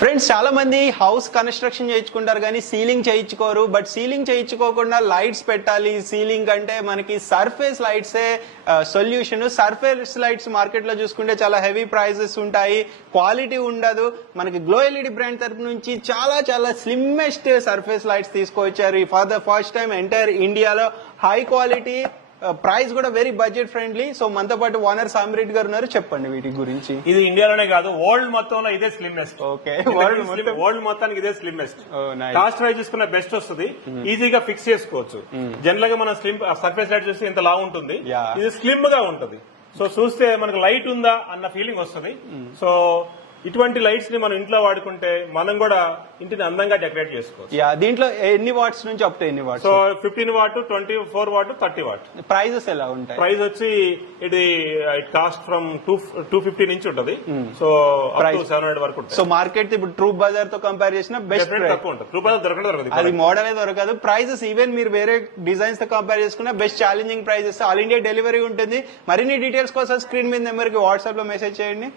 Friends చాలా మంది house construction చేయించుకుంటారు కానీ సీలింగ్ చేయించుకోరు. బట్ సీలింగ్ చేయించుకోకుండా లైట్స్ పెట్టాలి. సీలింగ్ అంటే మనకి సర్ఫేస్ లైట్సే సొల్యూషన్. సర్ఫేస్ లైట్స్ మార్కెట్ లో చూసుకుంటే చాలా హెవీ ప్రైజెస్ ఉంటాయి, క్వాలిటీ ఉండదు. మనకి గ్లో ఎల్ఈడి బ్రాండ్ తరపు నుంచి చాలా చాలా స్లిమ్మెస్ట్ సర్ఫేస్ లైట్స్ తీసుకొచ్చారు for the first time entire ఇండియాలో. హై క్వాలిటీ, ప్రైస్ కూడా వెరీ బడ్జెట్ ఫ్రెండ్లీ. సో మనతో పాటు ఓనర్ సామిరెడ్డి గారు ఉన్నారు, చెప్పండి వీటి గురించి. ఇది ఇండియాలోనే కాదు, వరల్డ్ మొత్తంలో ఇదే స్లిమ్మెస్ట్. ఓకే, వరల్డ్ మొత్తానికి ఇదే స్లిమ్మెస్ట్. కాస్ట్ వైజ్ చూసుకున్న బెస్ట్ వస్తుంది, ఈజీగా ఫిక్స్ చేసుకోవచ్చు. జనరల్ గా మనం స్లిమ్ సర్ఫేస్ లైట్ చూస్తే ఇంత లావు ఉంటుంది, ఇది స్లిమ్ గా ఉంటుంది. సో చూస్తే మనకు లైట్ ఉందా అన్న ఫీలింగ్ వస్తుంది. సో ఇటువంటి లైట్స్ ని మనం ఇంట్లో వాడుకుంటే మనం కూడా ఇంటిని అందంగా డెకరేట్ చేసుకోవచ్చు. దీంట్లో ఎన్ని వాట్స్ నుంచి అప్ టు ఎన్ని watts? So 15 watt, 24 watt, 30 watt. Prices ఎలా ఉంటాయి? ప్రైస్ వచ్చి ఇది ఇట్ కాస్ట్ ఫ్రమ్ 250 నుంచి ఉంటుంది. సో అప్ టు 700 వరకు ఉంటుంది. సో మార్కెట్ ఇప్పుడు ట్రూ బజార్ తో కంపేర్ చేసిన బెస్ట్ తక్కువ ఉంటుంది. ట్రూ బజార్ దొరకదు, అది మోడల్ దొరకదు. ప్రైజెస్ ఈవెన్ మీరు వేరే డిజైన్స్ తో కంపేర్ చేసుకున్న best challenging prices. All India delivery ఉంటుంది. మరిన్ని డీటెయిల్స్ కోసం స్క్రీన్ మీద నెంబర్ కి వాట్సాప్ లో మెసేజ్ చేయండి.